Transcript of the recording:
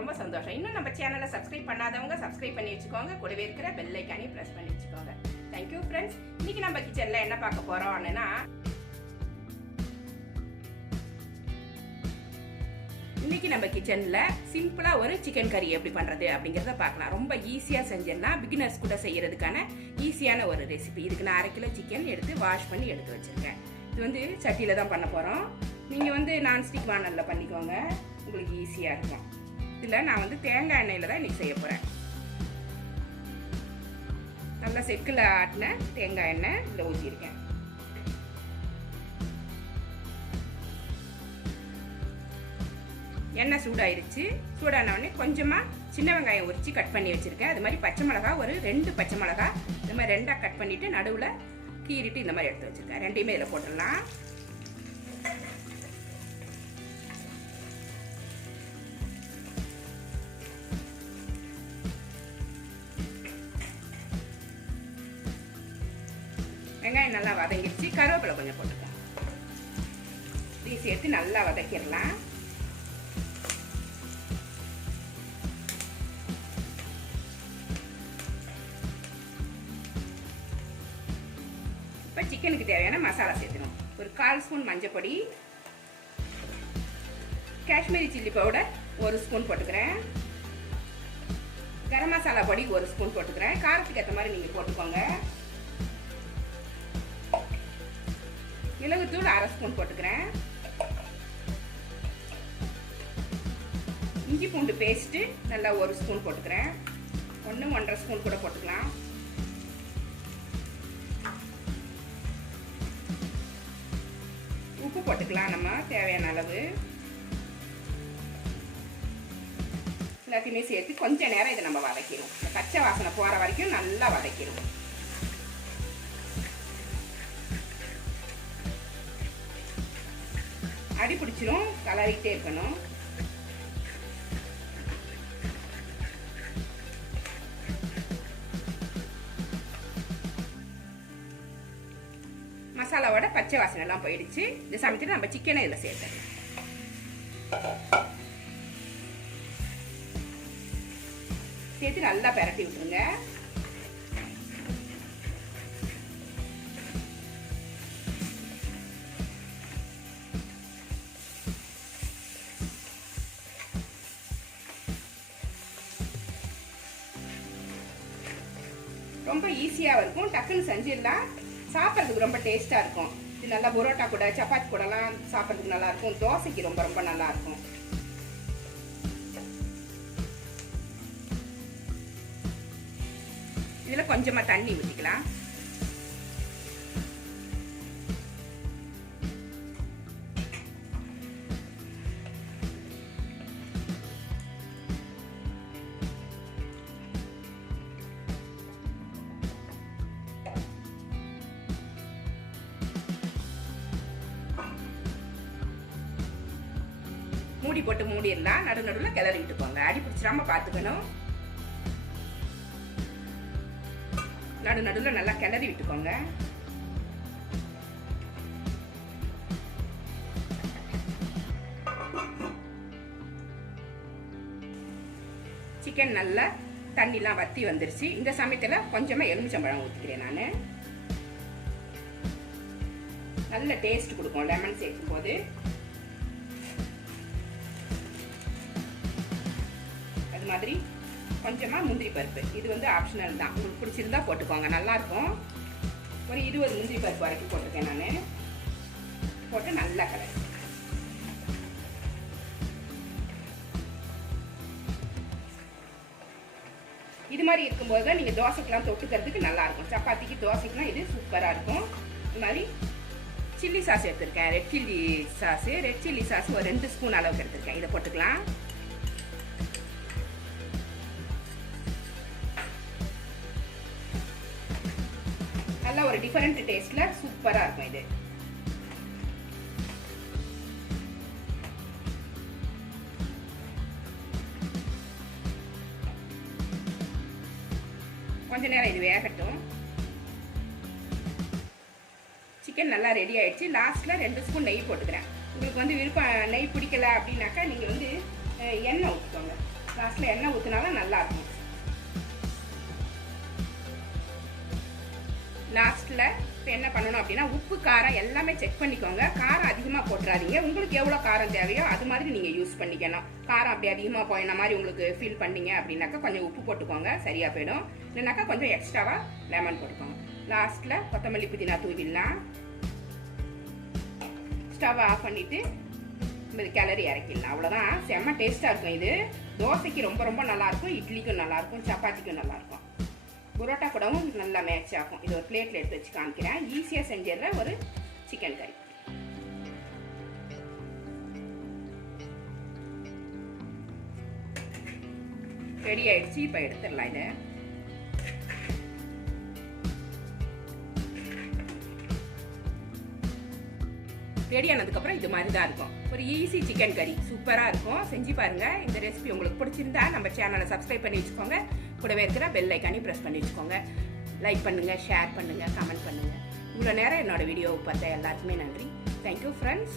ரொம்ப சந்தோஷம். இன்னும் நம்ம சேனலை சப்ஸ்கிரைப் பண்ணாதவங்க சப்ஸ்கிரைப் பண்ணி வச்சுக்கோங்க. கூடவே இருக்கிற பெல் ப்ரெஸ் பண்ணி வச்சுக்கோங்க. தேங்க்யூ ஃப்ரெண்ட்ஸ் இன்னைக்கு நம்ம கிச்சனில் என்ன பார்க்க போகிறோம்னா இன்னைக்கு நம்ம கிச்சனில் சிம்பிளாக ஒரு சிக்கன் கறி எப்படி பண்ணுறது அப்படிங்கிறத பார்க்கலாம். ரொம்ப ஈஸியாக செஞ்சேன்னா பிகினர்ஸ் கூட செய்கிறதுக்கான ஈஸியான ஒரு ரெசிபி இதுக்கு நான் அரை கிலோ சிக்கன் எடுத்து வாஷ் பண்ணி எடுத்து வச்சுருக்கேன். இது வந்து சட்டியில் தான் பண்ண போகிறோம் நீங்கள் வந்து நான்ஸ்டிக் வானலில் பண்ணிக்கோங்க. உங்களுக்கு ஈஸியாக இருக்கும். இதில் நான் வந்து தேங்காய் எண்ணெயில் தான் இன்றைக்கி செய்ய போகிறேன். நல்லா செக்கில் ஆட்டின தேங்காய் எண்ணெய் இதில் ஊற்றிருக்கேன் எண்ணெய் சூடாயிருச்சு. சூடான உடனே கொஞ்சமாக சின்ன வெங்காயம் உரிச்சு கட் பண்ணி வச்சுருக்கேன். அது மாதிரி பச்சை மிளகா ஒரு ரெண்டு பச்சை மிளகா இந்த மாதிரி ரெண்டாக கட் பண்ணிவிட்டு நடுவில் கீறிட்டு இந்த மாதிரி எடுத்து வச்சுருக்கேன். ரெண்டையுமே இதில் போட்டுடலாம். வெங்காயம் நல்லா வதங்கிடுச்சு கருவேப்பிலை கொஞ்சம் போட்டுக்கலாம். இதையும் சேர்த்து நல்லா வதக்கிடலாம். இப்போ சிக்கனுக்கு தேவையான மசாலா சேர்த்துக்கணும். ஒரு கால் ஸ்பூன் மஞ்சள் பொடி காஷ்மீரி சில்லி பவுடர் ஒரு ஸ்பூன் போட்டுக்கிறேன். கரம் மசாலா பொடி ஒரு ஸ்பூன் போட்டுக்கிறேன். காரத்துக்கு ஏற்ற மாதிரி நீங்கள் போட்டுக்கோங்க. மிளகுத்தூள் அரை ஸ்பூன் போட்டுக்கிறேன். இஞ்சி பூண்டு பேஸ்ட்டு நல்லா ஒரு ஸ்பூன் போட்டுக்கிறேன். ஒன்று ஒன்றரை ஸ்பூன் கூட போட்டுக்கலாம். உப்பு போட்டுக்கலாம் நம்ம தேவையான அளவு. எல்லாத்தையுமே சேர்த்து கொஞ்சம் நேரம் இதை நம்ம வதக்கிடும் பச்சை வாசனை போகிற வரைக்கும் நல்லா வதக்கிடும் அடி பிடிச்சிரும் கலரிக்கிட்டே இருக்கணும். மசாலாவோட பச்சை வாசனை எல்லாம் போயிடுச்சு. இந்த சமயத்தில் நம்ம சிக்கனை இதில் சேர்த்துடலாம். சேர்த்து நல்லா பெரட்டி விட்டுருங்க. ரொம்ப ஈஸியாக இருக்கும். டக்குன்னு செஞ்சிடலாம். சாப்பிட்றதுக்கு ரொம்ப டேஸ்ட்டாக இருக்கும். இது நல்லா பரோட்டா கூட சப்பாத்தி கூடலாம் சாப்பிட்றதுக்கு நல்லாயிருக்கும் தோசைக்கு ரொம்ப ரொம்ப நல்லாயிருக்கும் இதில் கொஞ்சமாக தண்ணி ஊற்றிக்கலாம் மூடி போட்டு மூடிடலாம் நடு நடுவில் கிளறி விட்டுக்கோங்க அடி பிடிச்சிடாம பார்த்துக்கணும் நடு நடுவில் நல்லா கிளறி விட்டுக்கோங்க. சிக்கன் நல்லா தண்ணிலாம் வத்தி வந்துருச்சு. இந்த சமயத்தில் கொஞ்சமாக எலுமிச்சம்பழம் ஊற்றிக்கிறேன் நான். நல்ல டேஸ்ட் கொடுக்கும். லெமன் சேர்க்கும் போது அது மாதிரி கொஞ்சமாக முந்திரி பருப்பு. இது வந்து ஆப்ஷனல் தான். உங்களுக்கு பிடிச்சிருந்தா போட்டுக்கோங்க. நல்லாயிருக்கும். ஒரு இருபது முந்திரி பருப்பு வரைக்கும் போட்டிருக்கேன் நான். போட்டு நல்லா கலர். இது மாதிரி இருக்கும்போது தான் நீங்கள் தோசைக்கெலாம் தொட்டுக்கிறதுக்கு நல்லாயிருக்கும். சப்பாத்திக்கு தோசைக்குலாம் இது சூப்பராக இருக்கும். இது மாதிரி சில்லி சாஸ் எடுத்திருக்கேன். Red chilli sauce. Red chilli sauce ஒரு ரெண்டு ஸ்பூன் அளவுக்கு எடுத்திருக்கேன். இதை போட்டுக்கலாம். நல்ல ஒரு டிஃபரெண்ட் டேஸ்ட்ல சூப்பரா இருக்கும் இது. கொஞ்ச நேரம் இது வேகட்டும். சிக்கன் நல்லா ரெடி ஆயிடுச்சு. லாஸ்ட்ல ரெண்டு ஸ்பூன் நெய் போட்டுக்கிறேன். உங்களுக்கு வந்து விருப்பம் நெய் பிடிக்கல அப்படின்னாக்கா நீங்க வந்து எண்ணெய் ஊற்றிக்கோங்க லாஸ்ட்டில் எண்ணெய் ஊற்றினாலும் நல்லா இப்போ என்ன பண்ணணும் அப்படின்னா உப்பு காரம் எல்லாமே செக் பண்ணிக்கோங்க. காரம் அதிகமாக போட்டுறாதீங்க. உங்களுக்கு எவ்வளோ காரம் தேவையோ அது மாதிரி நீங்கள் யூஸ் பண்ணிக்கணும். காரம் அப்படி அதிகமாக போயின மாதிரி உங்களுக்கு ஃபீல் பண்ணீங்க அப்படின்னாக்கா கொஞ்சம் உப்பு போட்டுக்கோங்க. சரியாக போயிடும். இல்லைனாக்கா கொஞ்சம் எக்ஸ்ட்ராவாக லெமன் போட்டுக்கோங்க. லாஸ்ட்டில் கொத்தமல்லி புதினா தூவிடலாம். ஸ்டவ் ஆஃப் பண்ணிவிட்டு இந்த கேலரி இறக்கிடலாம். அவ்வளோதான் செம்ம டேஸ்ட்டாக இருக்கும் இது. தோசைக்கு ரொம்ப ரொம்ப நல்லாயிருக்கும் இட்லிக்கும் நல்லாயிருக்கும் சப்பாத்திக்கும் நல்லாயிருக்கும் புரோட்டா கூடவும் நல்லா மேட்ச் ஆகும். இது ஒரு பிளேட்டில் எடுத்து வச்சு காமிக்கிறேன். ஈஸியாக செஞ்சிடுற ஒரு சிக்கன் கறி ரெடி ஆயிடுச்சு. இப்போ எடுத்துடலாம் இதை. ரெடி ஆனதுக்கப்புறம் இது மாதிரி தான் இருக்கும். ஒரு ஈஸி சிக்கன் கறி சூப்பராக இருக்கும். செஞ்சு பாருங்கள் இந்த ரெசிபி உங்களுக்கு பிடிச்சிருந்தா நம்ம சேனலை சப்ஸ்கிரைப் பண்ணி வச்சுக்கோங்க. கூடவே இருக்கிற பெல் ஐக்கானையும் ப்ரெஸ் பண்ணி வச்சுக்கோங்க. லைக் பண்ணுங்கள் ஷேர் பண்ணுங்கள் கமெண்ட் பண்ணுங்கள் இவ்வளோ நேரம் என்னோட வீடியோவை பார்த்த எல்லாருக்குமே நன்றி. Thank you friends